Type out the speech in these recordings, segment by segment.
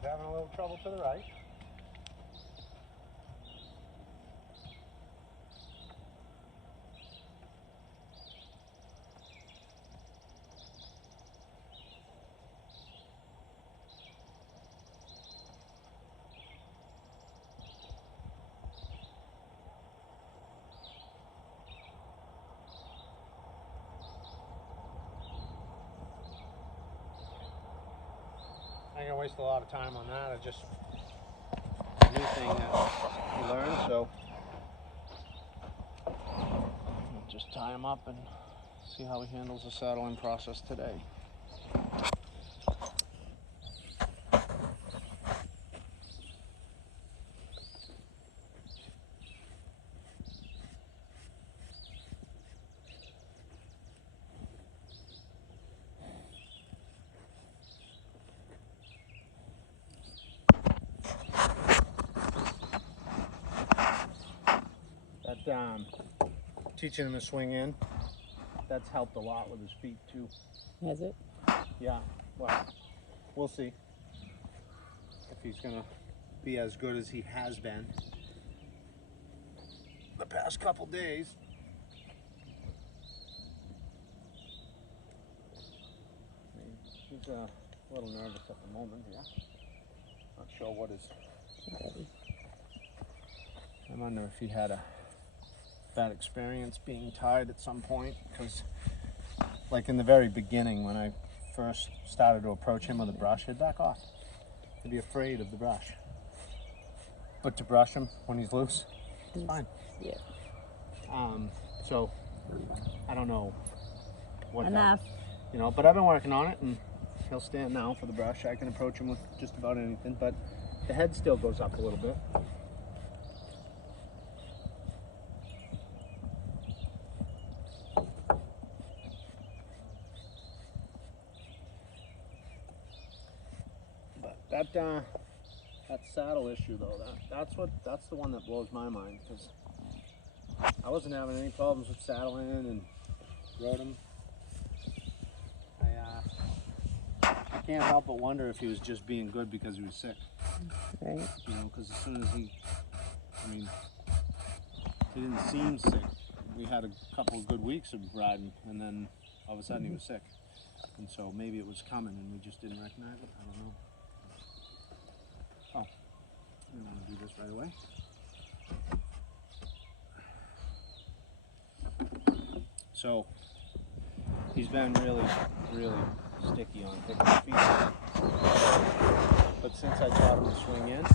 He's having a little trouble to the right. I ain't gonna waste a lot of time on that. I just a new thing that he learned, so I'll just tie him up and see how he handles the saddling process today. Teaching him to swing in, that's helped a lot with his feet too. Has it? Yeah, well, we'll see if he's gonna be as good as he has been the past couple days. He's a little nervous at the moment, yeah. Not sure what is. I wonder if he had a bad experience being tied at some point, because like in the very beginning when I first started to approach him with a brush, he'd back off. He'd be afraid of the brush. But to brush him when he's loose, it's fine. Yeah. So I don't know what enough. You know, but I've been working on it, and he'll stand now for the brush. I can approach him with just about anything, but the head still goes up a little bit. That saddle issue though, that's the one that blows my mind, because I wasn't having any problems with saddling and rode him. I can't help but wonder if he was just being good because he was sick. Right. You know, because as soon as he didn't seem sick. We had a couple of good weeks of riding, and then all of a sudden he was sick. And so maybe it was coming and we just didn't recognize it. I don't know. Oh, we want to do this right away. So he's been really, really sticky on picking the feet. But since I taught him to swing in,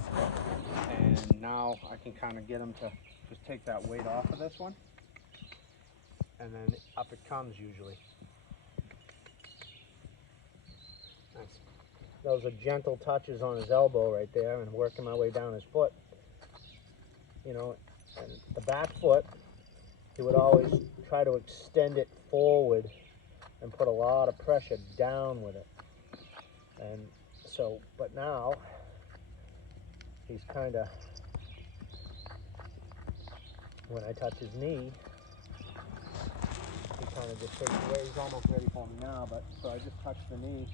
and now I can kind of get him to just take that weight off of this one, and then up it comes usually. Nice. Those are gentle touches on his elbow right there, and working my way down his foot. You know, and the back foot, he would always try to extend it forward and put a lot of pressure down with it. And so, but now he's kind of, when I touch his knee, he kind of just takes away. He's almost ready for me now, but so I just touch the knee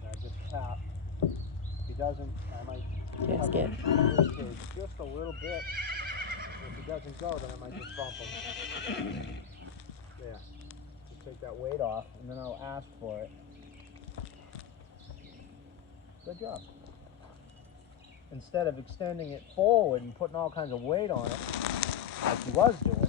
and I just tap. If he doesn't, I might touch his ribcage just a little bit. If he doesn't go, then I might just bump him. There. Just take that weight off, and then I'll ask for it. Good job. Instead of extending it forward and putting all kinds of weight on it, like he was doing,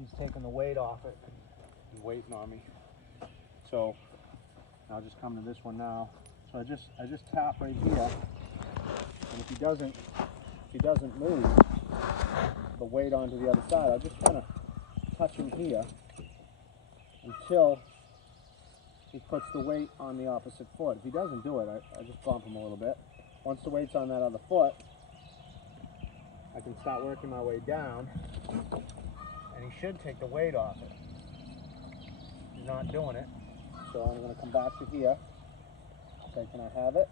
he's taking the weight off it. He's waiting on me. So I'll just come to this one now. So I just tap right here, and if he doesn't move the weight onto the other side, I'll just kind of touch him here until he puts the weight on the opposite foot. If he doesn't do it, I just bump him a little bit. Once the weight's on that other foot, I can start working my way down, and he should take the weight off it. He's not doing it, so I'm going to come back to here. Okay, can I have it?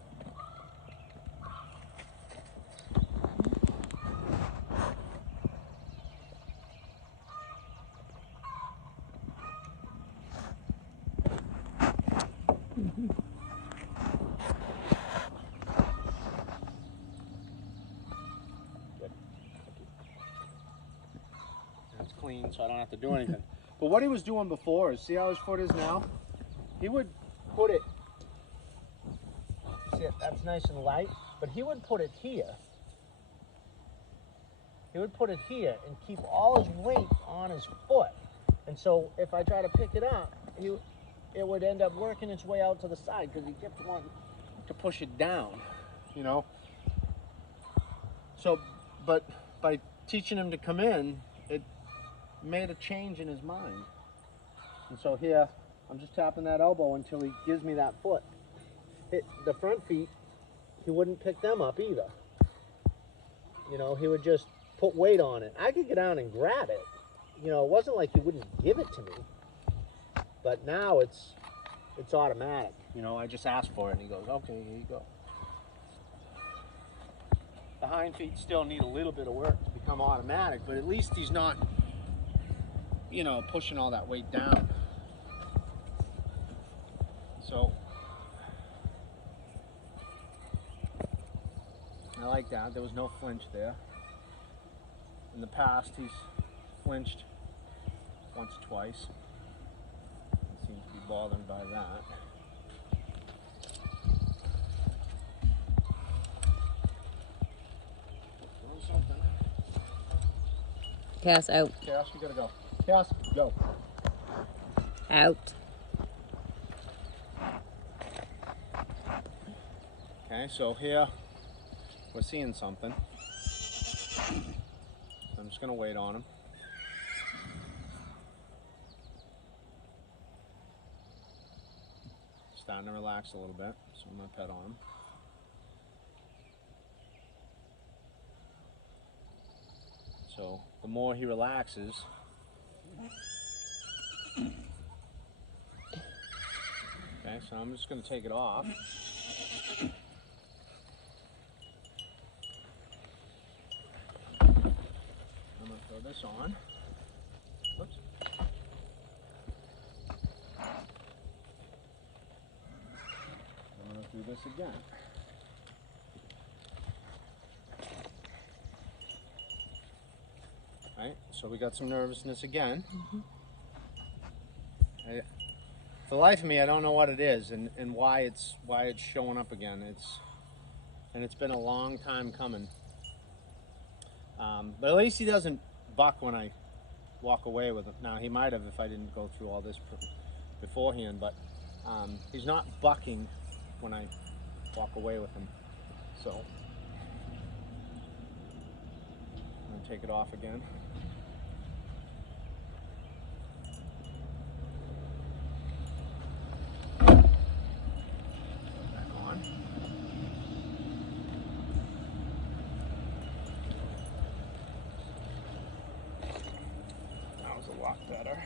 clean so I don't have to do anything. But what he was doing before is, see how his foot is now? He would put it, see it, that's nice and light, but he would put it here. He would put it here and keep all his weight on his foot. And so if I try to pick it up, it would end up working its way out to the side because he kept wanting to push it down, you know? So, but by teaching him to come in, it made a change in his mind. And so here, I'm just tapping that elbow until he gives me that foot. The front feet, he wouldn't pick them up either. You know, he would just put weight on it. I could get down and grab it. You know, it wasn't like he wouldn't give it to me. But now it's automatic. You know, I just ask for it and he goes, okay, here you go. The hind feet still need a little bit of work to become automatic, but at least he's not, you know, pushing all that weight down. So I like that. There was no flinch there. In the past, he's flinched once or twice. He seems to be bothered by that. Doing something. Cass, out. Cass, you gotta go. Cass, go. Out. Okay, so here we're seeing something. I'm just gonna wait on him. Starting to relax a little bit, so I'm gonna pet on him. So the more he relaxes, okay, so I'm just gonna take it off. I'm gonna throw this on. Oops. I'm gonna do this again. Right, so we got some nervousness again. For the life of me, I don't know what it is and why it's showing up again. It's been a long time coming. But at least he doesn't buck when I walk away with him. Now he might have if I didn't go through all this beforehand, but he's not bucking when I walk away with him. So I'm gonna take it off again. A lot better.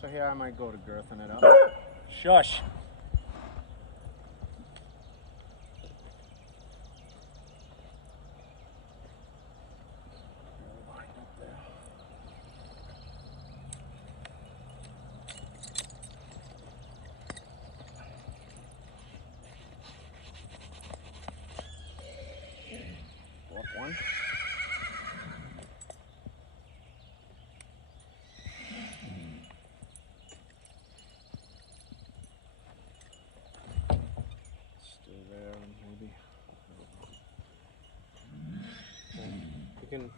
So here I might go to girthing it up. Shush! Go up one. You can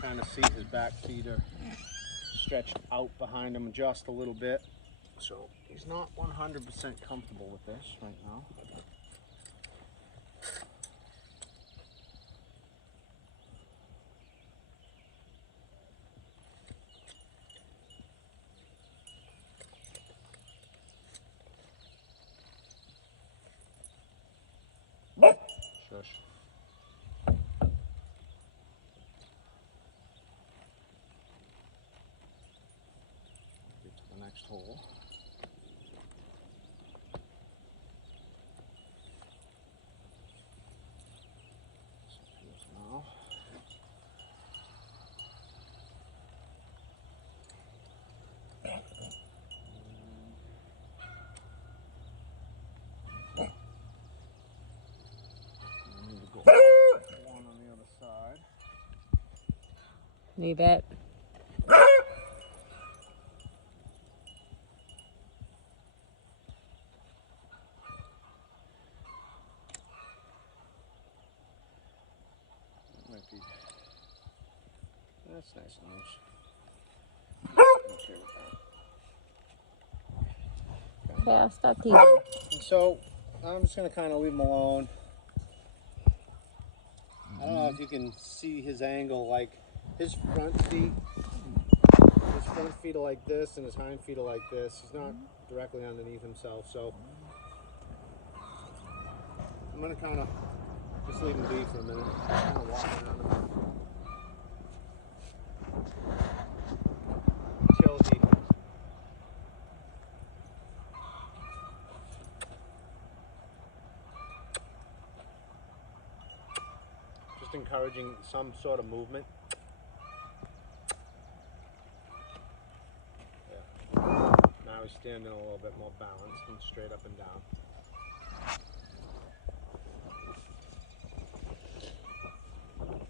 kind of see his back feet are stretched out behind him just a little bit. So he's not 100% comfortable with this right now. Shush. Get to the next hole. Now. Leave it. feet. That's nice and loose. I'm okay with that. Chaos, stop teasing. And so I'm just going to kind of leave him alone. I don't know if you can see his angle, like his front feet are like this and his hind feet are like this. He's not directly underneath himself, so I'm going to kind of just leave him be for a minute. Kind of walk around him until he just encouraging some sort of movement. Yeah. Now he's standing a little bit more balanced and straight up and down.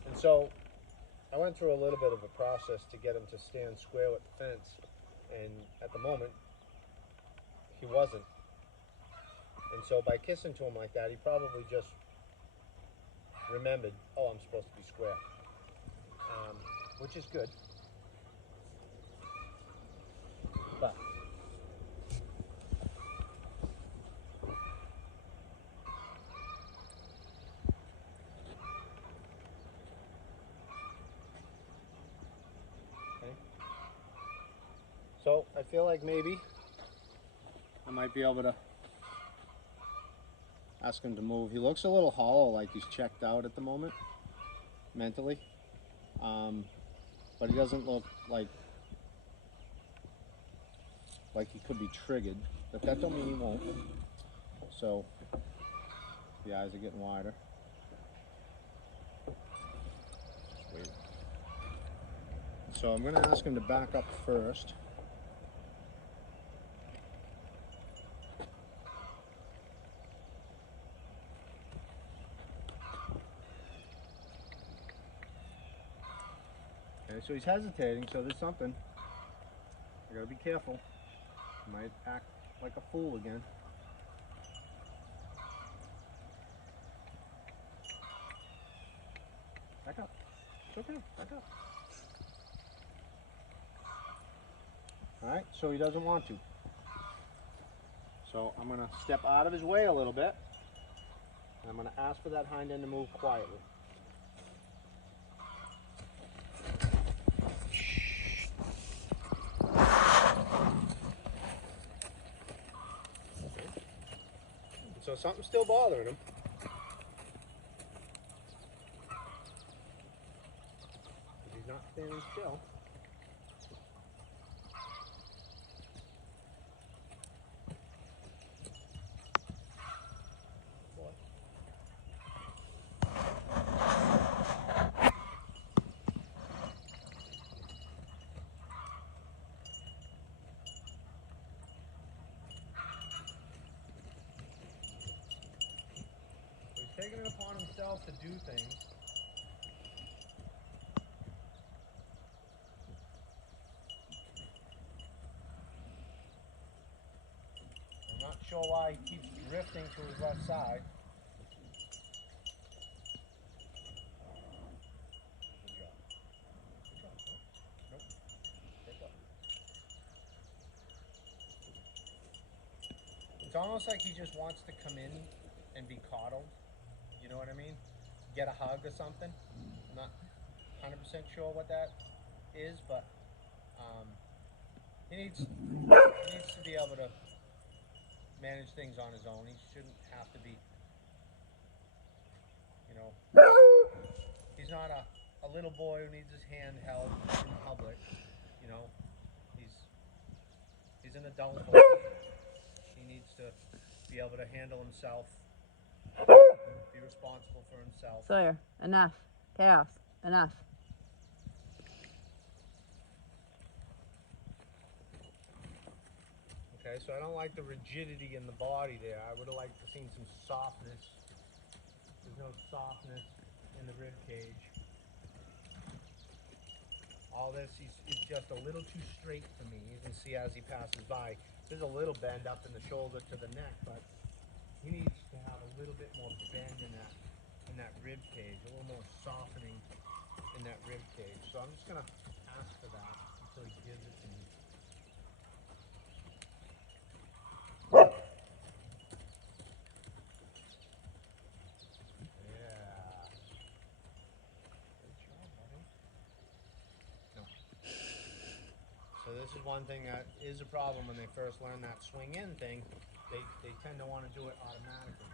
And so I went through a little bit of a process to get him to stand square with the fence, and at the moment he wasn't. And so by kissing to him like that, he probably just remembered, oh, I'm supposed to be square, which is good. But okay. So I feel like maybe I might be able to ask him to move. He looks a little hollow, like he's checked out at the moment, mentally. But he doesn't look like he could be triggered. But that don't mean he won't. So the eyes are getting wider. Just wait. So I'm going to ask him to back up first. Okay, so he's hesitating, so there's something. I gotta be careful. He might act like a fool again. Back up. It's okay, back up. Alright, so he doesn't want to. So I'm gonna step out of his way a little bit. And I'm gonna ask for that hind end to move quietly. So something's still bothering him. He's not standing still. Boy. He's taking it upon himself to do things. I'm not sure why he keeps drifting to his left side. Good job. Good job. Nope. Take up. It's almost like he just wants to come in and be coddled. You know what I mean? Get a hug or something. I'm not 100% sure what that is, but he needs to be able to manage things on his own. He shouldn't have to be, you know, he's not a little boy who needs his hand held in public. You know, he's an adult boy. He needs to be able to handle himself, be responsible for himself. Sawyer, enough. Chaos, enough. Okay, so I don't like the rigidity in the body there. I would have liked to have seen some softness. There's no softness in the rib cage. All this is just a little too straight for me. You can see as he passes by, there's a little bend up in the shoulder to the neck, but he needs to have a little bit more bend in that rib cage, a little more softening in that rib cage. So I'm just gonna ask for that until he gives it to me. Yeah. Good job, buddy. No. So this is one thing that is a problem when they first learn that swing in thing. They tend to want to do it automatically.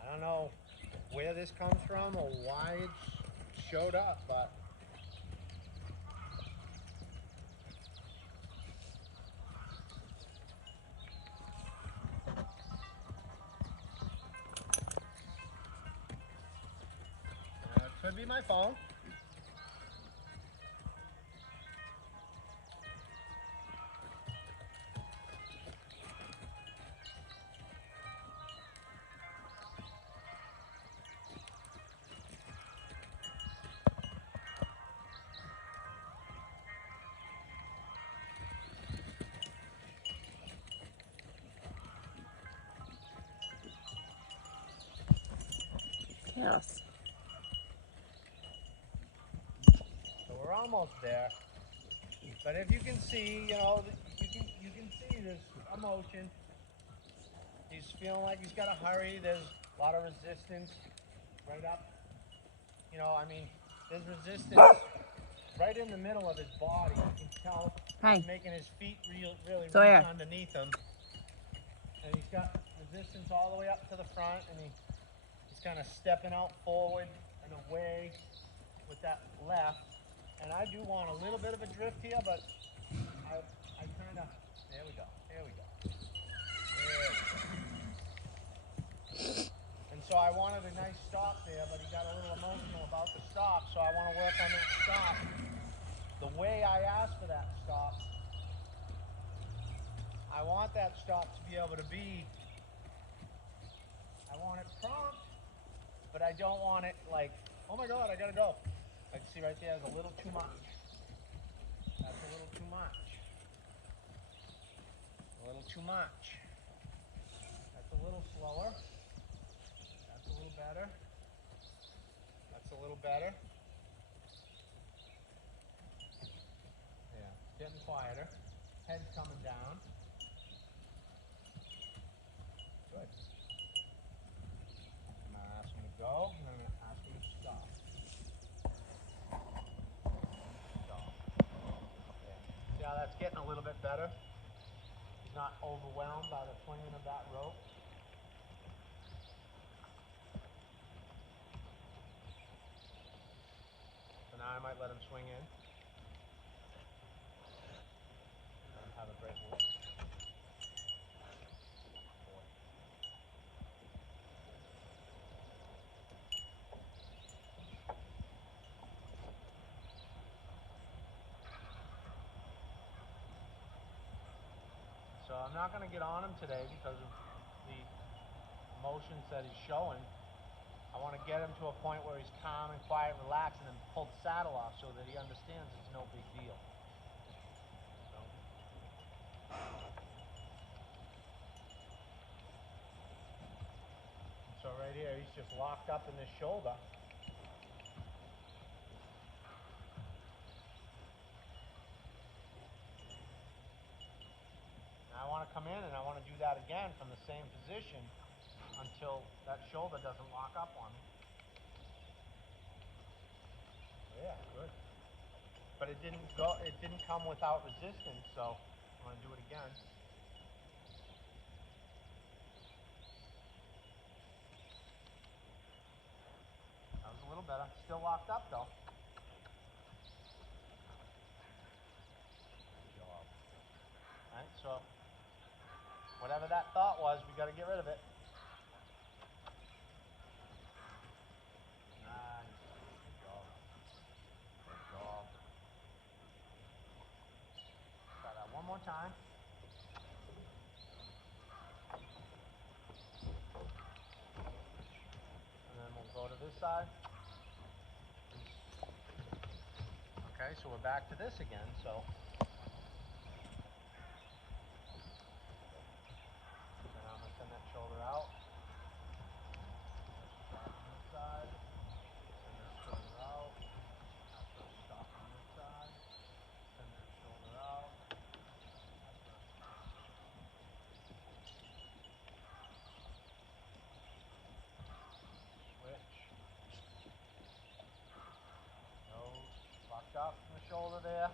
I don't know where this comes from or why it showed up, but it could be my phone. Chaos. So we're almost there. But if you can see, you know, you can see this emotion. He's feeling like he's got to hurry. There's a lot of resistance right up. You know, I mean, there's resistance right in the middle of his body. You can tell he's making his feet really reach underneath him. And he's got resistance all the way up to the front, and he's kind of stepping out forward and away with that left. And I do want a little bit of a drift here, but I kind of, there we go. And so I wanted a nice stop there, but he got a little emotional about the stop, so I want to work on that stop. The way I asked for that stop, I want that stop to be able to be, I want it prompt, but I don't want it like, oh my God, I gotta go. Like, see right there is a little too much. That's a little too much. A little too much. That's a little slower. That's a little better. That's a little better. Yeah, it's getting quieter. Head's coming down. Good. I'm gonna ask him to go, and I'm gonna ask him to stop. Stop. Yeah. See how that's getting a little bit better? He's not overwhelmed by the swinging of that rope. So now I might let him swing in. And have a great move. So I'm not going to get on him today because of the emotions that he's showing. I want to get him to a point where he's calm and quiet, relaxed, and then pull the saddle off so that he understands it's no big deal. So right here, he's just locked up in this shoulder. And I want to come in and I want to do that again from the same position until that shoulder doesn't lock up on me. Yeah, good. But it didn't come without resistance, so I'm going to do it again. That was a little better. Still locked up though. Alright, so whatever that thought was, we got to get rid of it. Nice. Good job. Good job. Try that one more time. And then we'll go to this side. Okay, so we're back to this again, so shoulder there.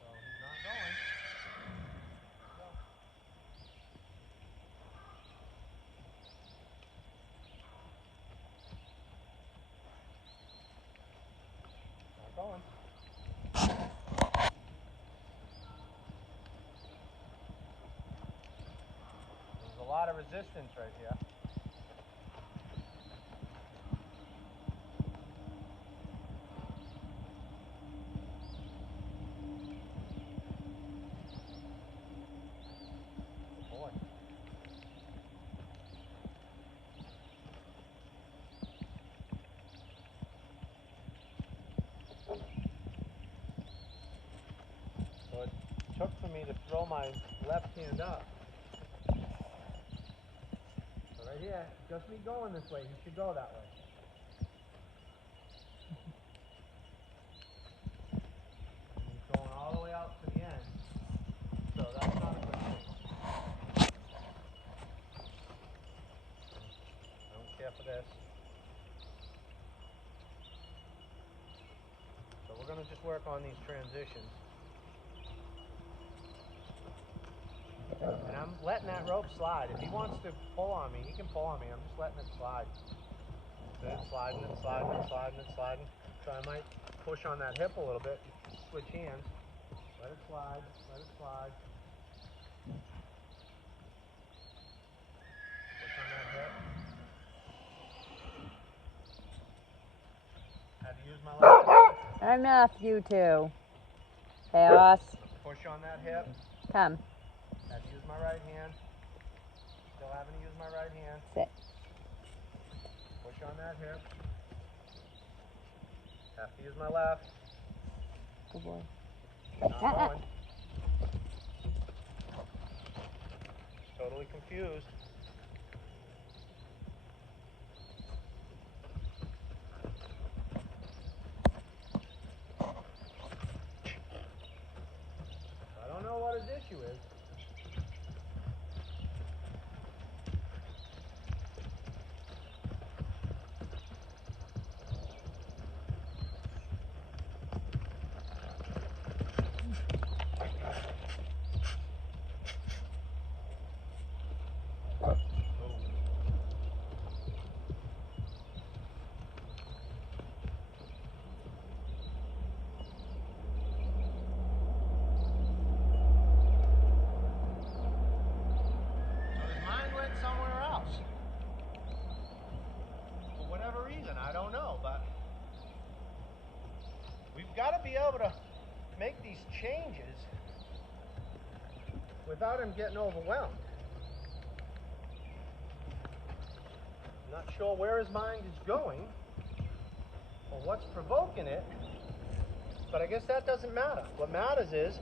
So he's not going. Go. Not going. There's a lot of resistance right here. Boy. So it took for me to throw my left hand up. So right here, just me going this way, he should go that way. And he's going all the way out to the end. So that's not a good thing. I don't care for this. So we're going to just work on these transitions. And I'm letting that rope slide. If he wants to pull on me, he can pull on me. I'm just letting it slide. So it's sliding and sliding and sliding and sliding. So I might push on that hip a little bit, switch hands. Let it slide, let it slide. Push on that hip. Had to use my left hand. Enough, you two. Chaos. Push on that hip. Come. Had to use my right hand. Still having to use my right hand. Sit. Push on that hip. Have to use my left. Good boy. Not going. Totally confused. I don't know what his issue is. Somewhere else. For whatever reason, I don't know, but we've got to be able to make these changes without him getting overwhelmed. I'm not sure where his mind is going or what's provoking it, but I guess that doesn't matter. What matters is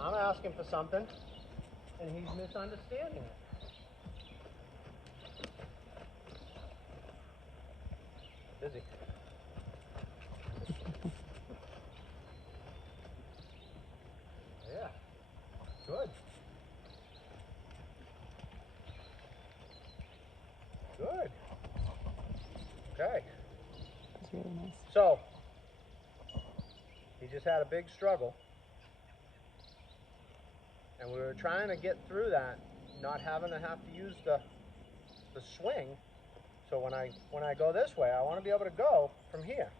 I'm asking for something and he's misunderstanding it. Busy. Yeah. Good. Good. Okay. It's really nice. So, he just had a big struggle. And we were trying to get through that, not having to have to use the swing. So when I go this way, I want to be able to go from here.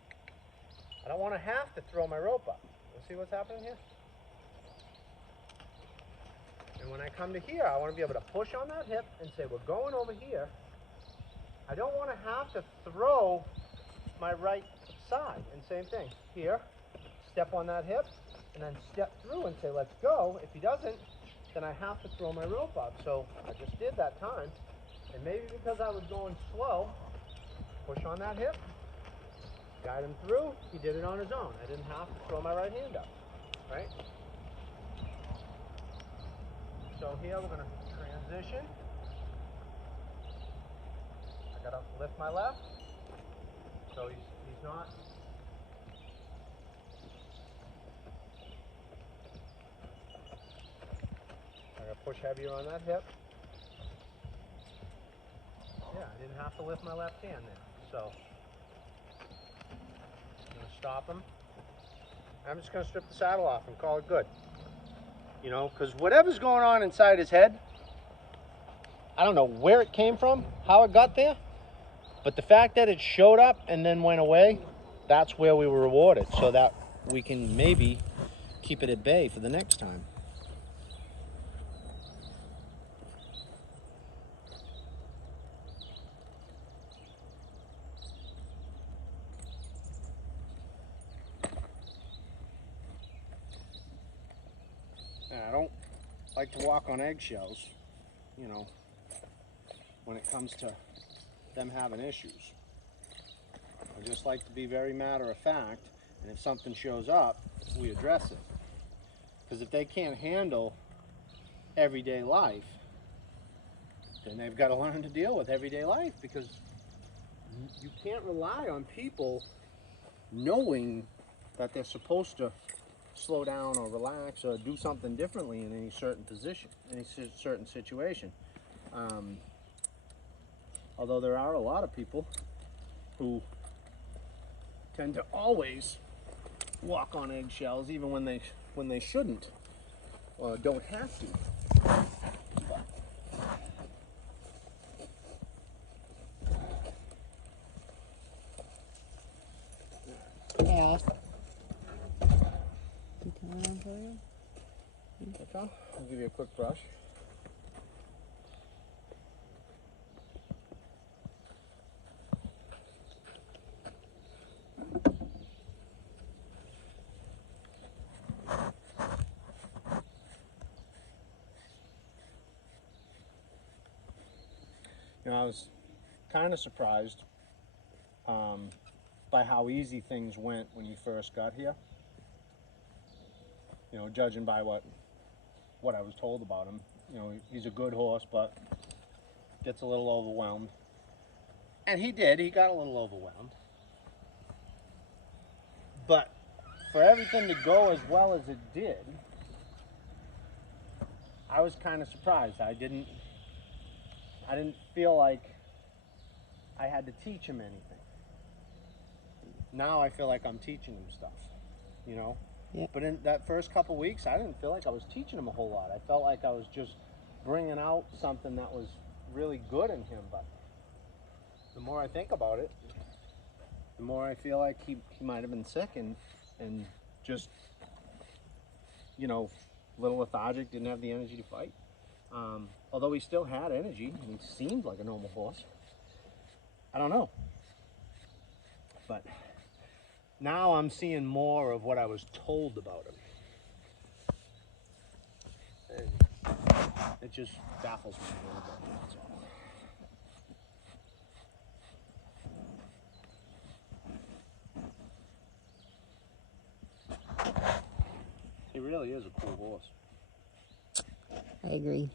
I don't want to have to throw my rope up. You see what's happening here? And when I come to here, I want to be able to push on that hip and say, we're going over here. I don't want to have to throw my right side. And same thing, here, step on that hip, and then step through and say, let's go. If he doesn't, then I have to throw my rope up. So I just did that time. And maybe because I was going slow, push on that hip, guide him through, he did it on his own. I didn't have to throw my right hand up, right? So here we're going to transition. I got to lift my left, so he's not. I got to push heavier on that hip. Yeah, I didn't have to lift my left hand there. So I'm gonna stop him. I'm just gonna strip the saddle off and call it good. You know, because whatever's going on inside his head, I don't know where it came from, how it got there, but the fact that it showed up and then went away, that's where we were rewarded, so that we can maybe keep it at bay for the next time. And I don't like to walk on eggshells, you know, when it comes to them having issues. I just like to be very matter of fact, and if something shows up, we address it. Because if they can't handle everyday life, then they've got to learn to deal with everyday life, because you can't rely on people knowing that they're supposed to slow down or relax or do something differently in any certain position, any certain situation. Although there are a lot of people who tend to always walk on eggshells, even when they shouldn't or don't have to. Yes. You coming on for you? Okay, I'll give you a quick brush. You know, I was kind of surprised by how easy things went when you first got here. You know, judging by what I was told about him. You know, he's a good horse, but gets a little overwhelmed. And he got a little overwhelmed. But for everything to go as well as it did, I was kind of surprised. I didn't feel like I had to teach him anything. Now I feel like I'm teaching him stuff, you know? Yep. But in that first couple weeks, I didn't feel like I was teaching him a whole lot. I felt like I was just bringing out something that was really good in him. But the more I think about it, the more I feel like he might have been sick and just, you know, a little lethargic, didn't have the energy to fight. Although he still had energy and he seemed like a normal horse. I don't know. But now I'm seeing more of what I was told about him. And it just baffles me a little bit. That's all. He really is a cool horse. I agree.